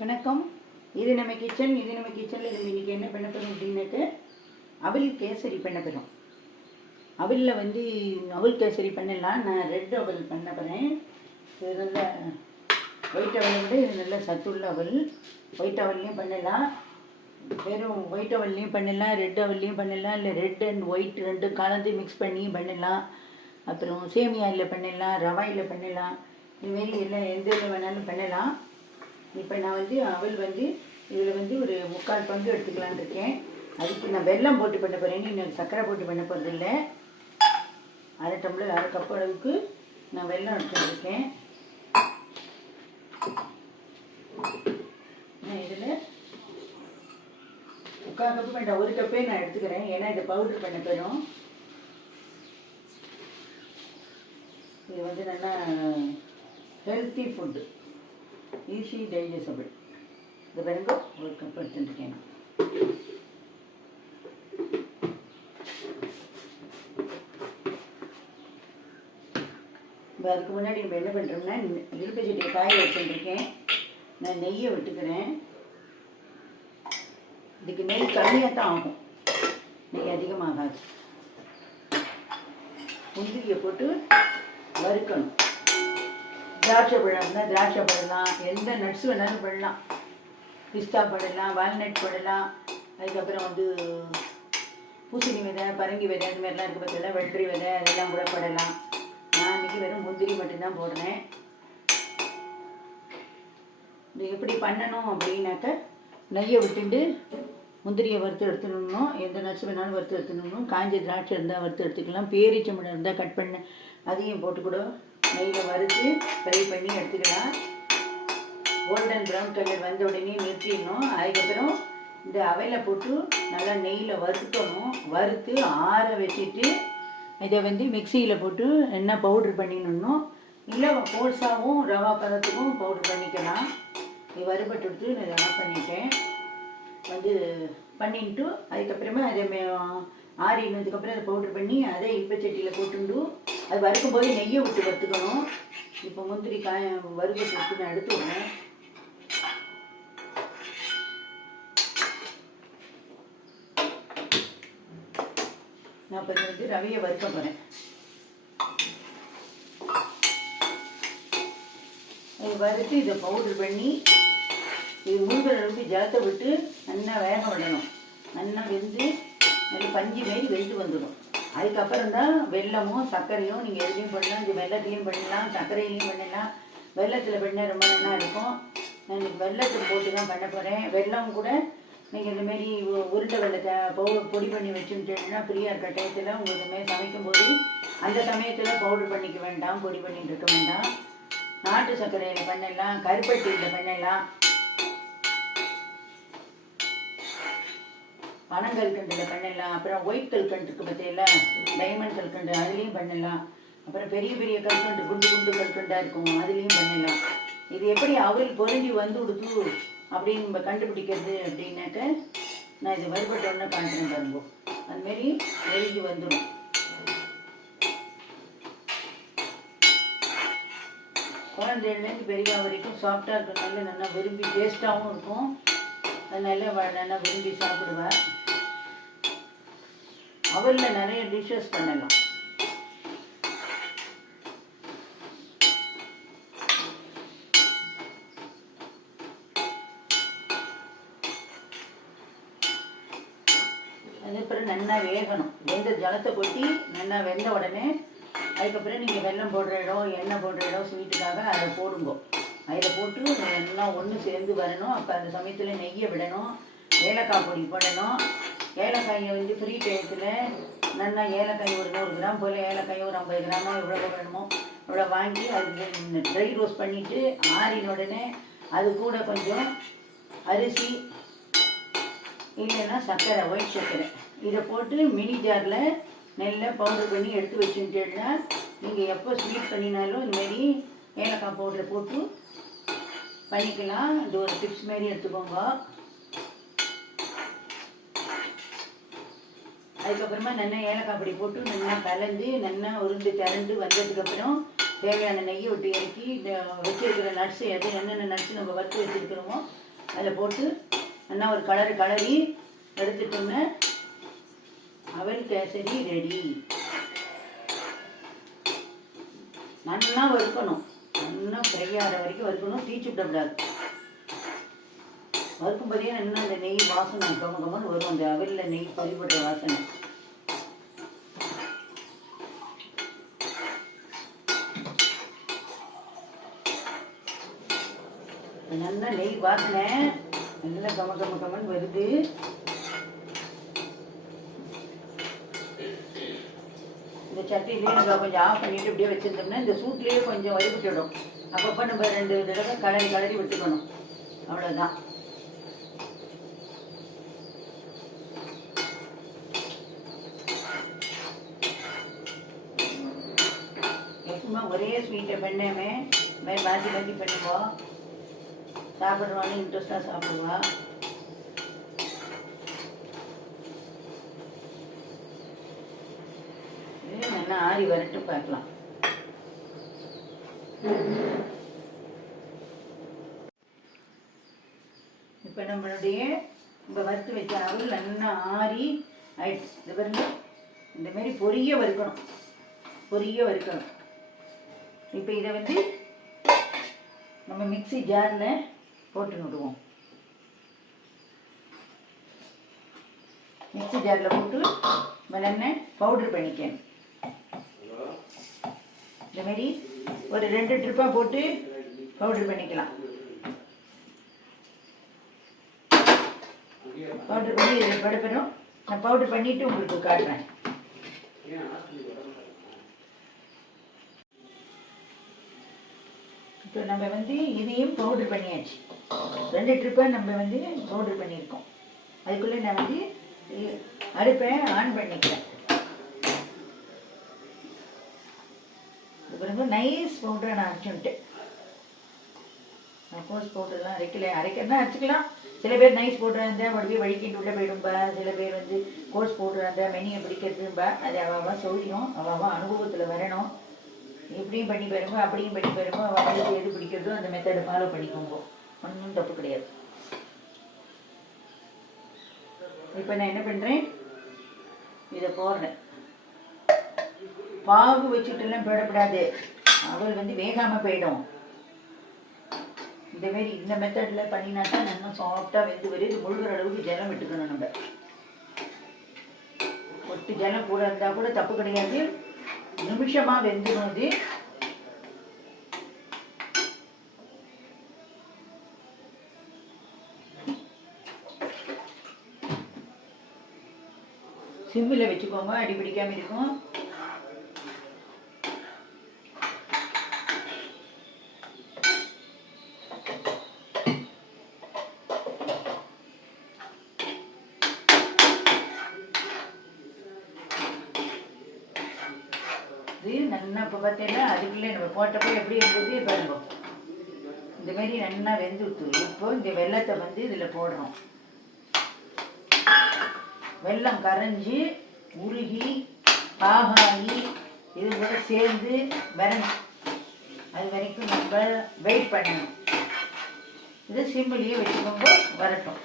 வணக்கம். இது நம்ம கிச்சன் இது நம்ம கிச்சனில் நம்ம இன்றைக்கி என்ன பண்ண போகிறோம் அப்படின்னாக்க அவல் கேசரி பண்ண போகிறோம் அவலில் வந்து அவல் கேசரி பண்ணலாம். நான் ரெட் அவல் பண்ண போகிறேன் இது நல்ல ஒயிட் அவலை விட இது நல்ல சத்துள்ள அவல் ஒயிட் அவல்லையும் பண்ணலாம். வெறும் ஒயிட் அவல்லையும் பண்ணலாம் ரெட் அவல்லையும் பண்ணலாம். இல்லை ரெட் அண்ட் ஒயிட் ரெண்டும் கலந்து மிக்ஸ் பண்ணி பண்ணலாம். அப்புறம் சேமியாவில் பண்ணலாம் ரவாயில் பண்ணலாம். இதுமாரி எல்லாம் எந்த இதில் வேணாலும் பண்ணலாம். இப்போ நான் வந்து அவள் வந்து இதில் வந்து ஒரு முக்கால் பங்கு எடுத்துக்கலான்னு இருக்கேன். அதுக்கு நான் வெல்லம் போட்டு பண்ண போகிறேன்னு இன்னும் சர்க்கரை போட்டு பண்ண போகிறது இல்லை. அரை டம்ளர் அரை கப் அளவுக்கு நான் வெல்லம் எடுத்துருக்கேன் நான் இதில்? முக்கால் கப்பு வேண்டாம். ஒரு கப்பே நான் எடுத்துக்கிறேன். ஏன்னா இதை பவுடர் பண்ண போயிடும் இது வந்து நல்லா ஹெல்த்தி ஃபுட்டு ஈஸி டைஜஸ்டபிள் இது பாருங்க ஒரு கப் எடுத்துருக்கேன் இப்போ அதுக்கு முன்னாடி நம்ம என்ன பண்ணுறோம்னா இழுப்பு சட்டியை காய வச்சுருக்கேன். நான் நெய்யை விட்டுக்கிறேன். இதுக்கு நெய் கம்மியாக தான் ஆகும். நெய் அதிகமாகாது. முந்திரியை போட்டு வறுக்கணும். திராட்சை பழம்னா திராட்சை பழலாம் எந்த நட்ஸ் வேணாலும் பண்ணலாம் பிஸ்தா படலாம் வால்நட் படலாம் அதுக்கப்புறம் வந்து பூசணி விதை பரங்கி விதை இந்த மாதிரிலாம் இருக்குது பார்த்தீங்களா வெள்ளரி விதை அதெல்லாம் கூட படலாம். நான் இன்றைக்கி வெறும் முந்திரி மட்டும்தான் போடுறேன். இது எப்படி பண்ணணும் அப்படின்னாக்க நெய்யை விட்டுண்டு முந்திரியை வறுத்து எடுத்துடணும். எந்த நட்ஸ் வேணாலும் வறுத்து எடுத்துடணும். காஞ்ச திராட்சை இருந்தால் வறுத்து எடுத்துக்கலாம். பேரிச்சம்பழம் இருந்தால் கட் பண்ண. அதையும் போட்டு கூட நெய்யில் வறுத்து ஃப்ரை பண்ணி எடுத்துக்கலாம். கோல்டன் ப்ரௌன் கலர் வந்த உடனே நிறுத்திடணும். அதுக்கப்புறம் இந்த அவையில் போட்டு நல்லா நெய்யில் வறுக்கணும் வறுத்து ஆற வச்சுட்டு இதை வந்து மிக்சியில் போட்டு என்ன பவுட்ரு பண்ணிடணும் இல்லை கோர்ஸாகவும் ரவா பதத்துக்கும் பவுட்ரு பண்ணிக்கலாம். இது வறுபட்டு எடுத்து நான் ரவா ஆஃப் பண்ணிட்டேன். வந்து பண்ணிட்டு அதுக்கப்புறமா அதை மே- ஆறினதுக்கப்புறம் அதை பவுட்ரு பண்ணி அதை இப்பச்சட்டியில் போட்டுண்டு அது வறுக்கும்போது நெய்யை விட்டு வறுத்துக்கணும். இப்போ முந்திரி காய வறுபட்டு எடுத்து நான் எடுத்து விடுவேன் நான் இப்போ வந்து ரவையை வறுக்க போகிறேன் வறுத்து இதை பவுடர் பண்ணி இது மூழ்கிற அளவுக்கு ஜலத்தை விட்டு நல்லா வேக விடணும். நல்லா வெந்து நல்லா பஞ்சு மாரி வெந்து வந்துடும். அதுக்கப்புறம் தான் வெல்லமும் சர்க்கரையும் நீங்கள் எதுலேயும் பண்ணலாம் இந்த வெள்ளத்துலேயும் பண்ணலாம் சர்க்கரையிலையும் பண்ணலாம் வெள்ளத்தில் பண்ணால் ரொம்ப நல்லா இருக்கும். நான் இன்னைக்கு வெள்ளத்தில் போட்டு தான் பண்ண போகிறேன் வெல்லம் கூட நீங்கள் இந்தமாரி உ- உருண்டை வெள்ளத்தை பவுடர் பொடி பண்ணி வச்சுட்டீங்கன்னா ஃப்ரீயாக இருக்க டயத்தில் உங்களுக்கு இதுமாரி சமைக்கும்போது அந்த சமயத்தில் பவுடர் பண்ணிக்க வேண்டாம் பொடி பண்ணிட்டு இருக்க வேண்டாம். நாட்டு சர்க்கரையில் பண்ணலாம் கருப்பட்டியில் பண்ணலாம். பனங்கற்கண்டில் பண்ணலாம். அப்புறம் ஒயிட் கல்கண்டுக்கு பார்த்தீங்களா டைமண்ட் கல்கண்டு அதுலேயும் பண்ணலாம். அப்புறம் பெரிய பெரிய கல்கண்டு குண்டு குண்டு கல்கண்டாக இருக்கும். அதுலேயும் பண்ணலாம். இது எப்படி அவரில் பொருந்தி வந்து கொடுத்து அப்படின்னு நம்ம கண்டுபிடிக்கிறது அப்படின்னாக்க நான் இது வருபட்டோன்னு உடனே காட்டுறேன் பாருங்க அதுமாரி எழுதி வந்துடும் குழந்தைலேருந்து பெரியவா வரைக்கும் சாஃப்டாக இருக்கிறதுனால நல்லா விரும்பி டேஸ்ட்டாகவும் இருக்கும். அதனால அவ நல்லா விரும்பி சாப்பிடுவா அவரில் நிறைய டிஷ்ஷஸ் பண்ணலாம் அதுக்கப்புறம் நல்லா வேகணும். வெந்த ஜலத்தை கொட்டி நல்லா வெந்த உடனே அதுக்கப்புறம் நீங்கள் வெல்லம் போடுற இடம் எண்ணெய் போடுற இடம் ஸ்வீட்டுக்காக அதை போடுங்க. போட்டு எல்லாம் ஒன்று சேர்ந்து வரணும். அப்போ அந்த சமயத்தில் நெய்யை விடணும். ஏலக்காய் பொடி போடணும். ஏலக்காயை வந்து ஃப்ரீ டயத்தில் நல்லா ஏலக்காய் ஒரு நூறு கிராம் போல் ஏலக்காய் ஒரு ஐம்பது கிராமோ எவ்வளோ வேணுமோ இவ்வளோ வாங்கி அது ட்ரை ரோஸ்ட் பண்ணிவிட்டு ஆறின உடனே அது கூட கொஞ்சம் அரிசி இல்லைன்னா சர்க்கரை ஒயிட் சர்க்கரை. இதை போட்டு மினி ஜாரில் நெல்லை பவுடர் பண்ணி எடுத்து வச்சுட்டேன்னா நீங்கள் எப்போ ஸ்வீட் பண்ணினாலும் இதுமாரி ஏலக்காய் பவுடரை போட்டு பண்ணிக்கலாம் இது ஒரு டிப்ஸ் மாரி எடுத்துக்கோங்க. அதுக்கப்புறமா நல்லா ஏலக்காய் பொடி போட்டு நல்லா கலந்து நல்லா உருண்டு திரண்டு வந்ததுக்கப்புறம் தேவையான நெய்யை விட்டு இறக்கி இந்த வச்சிருக்கிற நட்ஸ் எது என்னென்ன நட்ஸ் நம்ம வறுத்து வச்சிருக்கிறோமோ அதில் போட்டு நல்லா ஒரு கலர் கலரி எடுத்துட்டோம்னா அவல் கேசரி ரெடி நல்லா வறுக்கணும். நல்லா ஃப்ரை ஆகிற வரைக்கும் வறுக்கணும்? தீச்சு விடக்கூடாது வறுக்கும் போதே நல்லா அந்த நெய் வாசனை கம்ம கம்மன்னு வரும். அந்த அவலில் நெய் பறிபடுற வாசனை. நல்லா நெய் வாசனை. நல்லா கம கம கம்மன்னு வருது. இந்த சட்டி நம்ம கொஞ்சம் ஆஃப் பண்ணிட்டு இப்படியே வச்சிருந்தோம்னா இந்த சூட்லேயே கொஞ்சம் வறுபட்டுடும் அப்பப்போ நம்ம ரெண்டு தடவை கலரி கலரி விட்டுக்கணும். அவ்வளோதான் எப்பவுமே ஒரே ஸ்வீட்டை பண்ணேமே. மாதிரி மாற்றி மாற்றி பண்ணுவோம் சாப்பிட்றவான்னு இன்ட்ரெஸ்டாக சாப்பிடுவா. இது ஆறி வரட்டும் பார்க்கலாம். இப்போ நம்மளுடைய இந்த வறுத்து வச்ச அவல் நல்லா ஆறி ஆயிடுச்சு. இந்த பாருங்க இந்த மாதிரி பொரிய வறுக்கணும். பொரிய வறுக்கணும். இப்போ இதை வந்து நம்ம மிக்ஸி ஜாரில் போட்டு விடுவோம் மிக்ஸி ஜாரில் போட்டு மெல்லெண்ணெய் பவுடர் பண்ணிக்கணும். இந்த மாதிரி ஒரு ரெண்டு ட்ரிப்பாக போட்டு பவுடர் பண்ணிக்கலாம். பவுடர் பண்ணி இதில் படுப்பணும் நான் பவுடர் பண்ணிவிட்டு உங்களுக்கு காட்டுறேன். இப்போ நம்ம வந்து இதையும் பவுடர் பண்ணியாச்சு. ரெண்டு ட்ரிப்பாக நம்ம வந்து பவுடர் பண்ணியிருக்கோம். அதுக்குள்ளே நான் வந்து அடுப்பை ஆன் பண்ணிக்கிறேன். வந்து நைஸ் பவுடரை நான் அரைச்சுன்ட்டேன் கோஸ் பவுடர்லாம் அரைக்கல. அரைக்கிறதுனா அரைச்சிக்கலாம். சில பேர் நைஸ் பவுடராக இருந்தால் மறுபடியும் வழிக்கிட்டு உள்ளே போயிடும்பா. சில பேர் வந்து கோஸ் பவுடராக இருந்தால் மெனியை பிடிக்கிறதும்பா. அது அவாவா சௌரியம் அவாவா அனுபவத்தில் வரணும். இப்படியும் பண்ணி பாருங்க அப்படியும் பண்ணி பாருங்க. அவங்களுக்கு எது பிடிக்கிறதோ அந்த மெத்தடை ஃபாலோ பண்ணிக்கோங்க. ஒன்றும் தப்பு கிடையாது. இப்போ நான் என்ன பண்ணுறேன் இதை போடுறேன். பாகு வச்சுட்டுலாம் போயிடக்கூடாது. அவள் வந்து வேகாமல் போயிடும். இந்த மாதிரி இந்த மெத்தடில் பண்ணினா தான் நல்லா சாஃப்டாக வெந்து வரும். முழுகிற அளவுக்கு ஜலம் விட்டுக்கணும் நம்ம. ஒட்டு ஜலம் கூட இருந்தால் கூட தப்பு கிடையாது. நிமிஷமாக வெந்துடும் இது சிம்மில் வச்சுக்கோங்க. அடி பிடிக்காமல் இருக்கும் இது நல்லா இப்போ பார்த்தீங்கன்னா அதுக்குள்ளே நம்ம போட்டப்போ எப்படி இருந்தது பாருங்க. இந்த மாதிரி நல்லா வெந்து விட்டு இப்போ இந்த வெள்ளத்தை வந்து இதில் போடுறோம். வெல்லம் கரைஞ்சி உருகி பாகாகி இது கூட சேர்ந்து வரணும் அது வரைக்கும் நம்ம வெயிட் பண்ணணும். இது சிம்பிளையே வச்சுக்கோங்க வரட்டும்.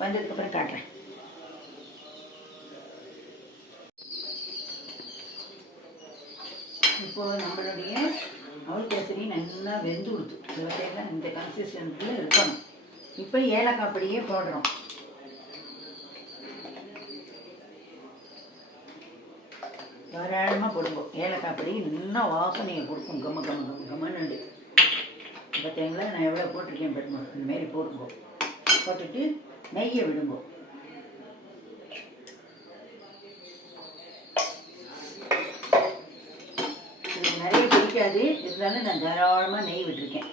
வந்ததுக்கப்புறம் காட்டுறேன். இப்போ நம்மளுடைய அவல் கேசரி நல்லா வெந்து கொடுத்து இவற்றையெல்லாம் இந்த கன்சிஸ்டன்ஸில் இருக்கணும். இப்போ ஏலக்காய் பொடியே போடுறோம். தாராளமாக போடுவோம் ஏலக்காய் பொடி நல்லா வாசனையை கொடுக்கும். கம்ம கம்ம கம்ம கம்மன்னு பார்த்தீங்களா நான் எவ்வளோ போட்டிருக்கேன் பெருமாள் இந்தமாரி போட்டுப்போம் போட்டுட்டு நெய்யை விடுங்கோ இது நிறைய பிடிக்காது. இருந்தாலும் நான் தாராளமாக நெய் விட்டுருக்கேன்.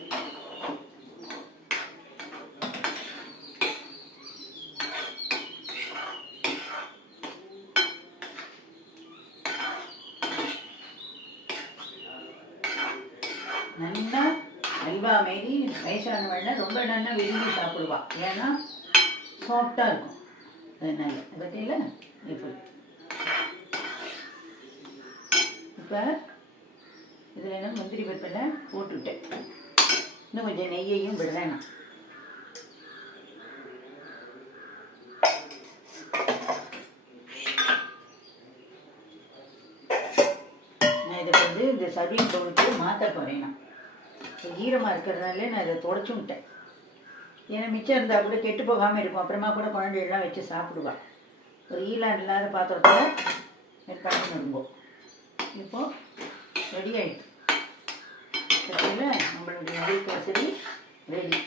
நல்லா அல்வா மாரி வயசானவள்னா ரொம்ப நல்லா விரும்பி சாப்பிடுவா. ஏன்னா சாஃப்டாக இருக்கும். அதனால. பார்த்தீங்களா இப்போ இப்போ இதில் நான் முந்திரி பருப்பில் போட்டுவிட்டேன் இன்னும் கொஞ்சம் நெய்யையும் விடுறேன் நான் இதை வந்து இந்த சர்விங் பவுலுக்கு மாற்ற போகிறேன் நான். ஈரமாக இருக்கிறதுனால நான் இதை தொடச்சி விட்டேன். ஏன்னா மிச்சம் இருந்தால் கூட கெட்டு போகாமல் இருக்கும். அப்புறமா கூட குழந்தைகள்லாம் வச்சு சாப்பிடுவாள் ஒரு ஈலான் இல்லாத பாத்திரத்தில் பண்ணி வரும்போம் இப்போது ரெடி ஆகிட்டு சரிங்களா நம்மளுடைய நெல் கேசரி ரெடி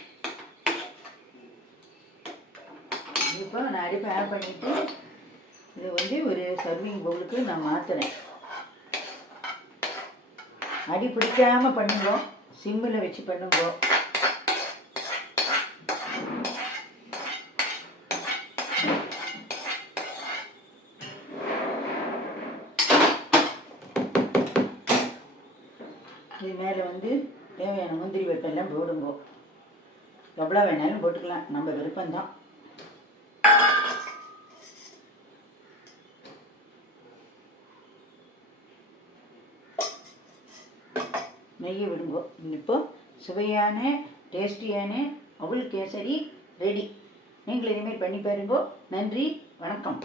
இப்போ நான் அடுப்பை ஆட் பண்ணிவிட்டு இதை வந்து ஒரு சர்விங் பவுலுக்கு நான் மாற்றுறேன் அடி பிடிக்காமல் பண்ணுவோம் சிம்மில் வச்சு பண்ணுவோம் முந்திரி போடுங்கோ. போடுங்க எவ்வளோ வேணாலும் போட்டுக்கலாம். நம்ம விருப்பம்தான். நெய்யை விடுங்கோ. இப்போ சுவையான டேஸ்டியான அவள் கேசரி ரெடி. நீங்கள் இனிமேல் பண்ணி பாருங்கோ. நன்றி. வணக்கம்.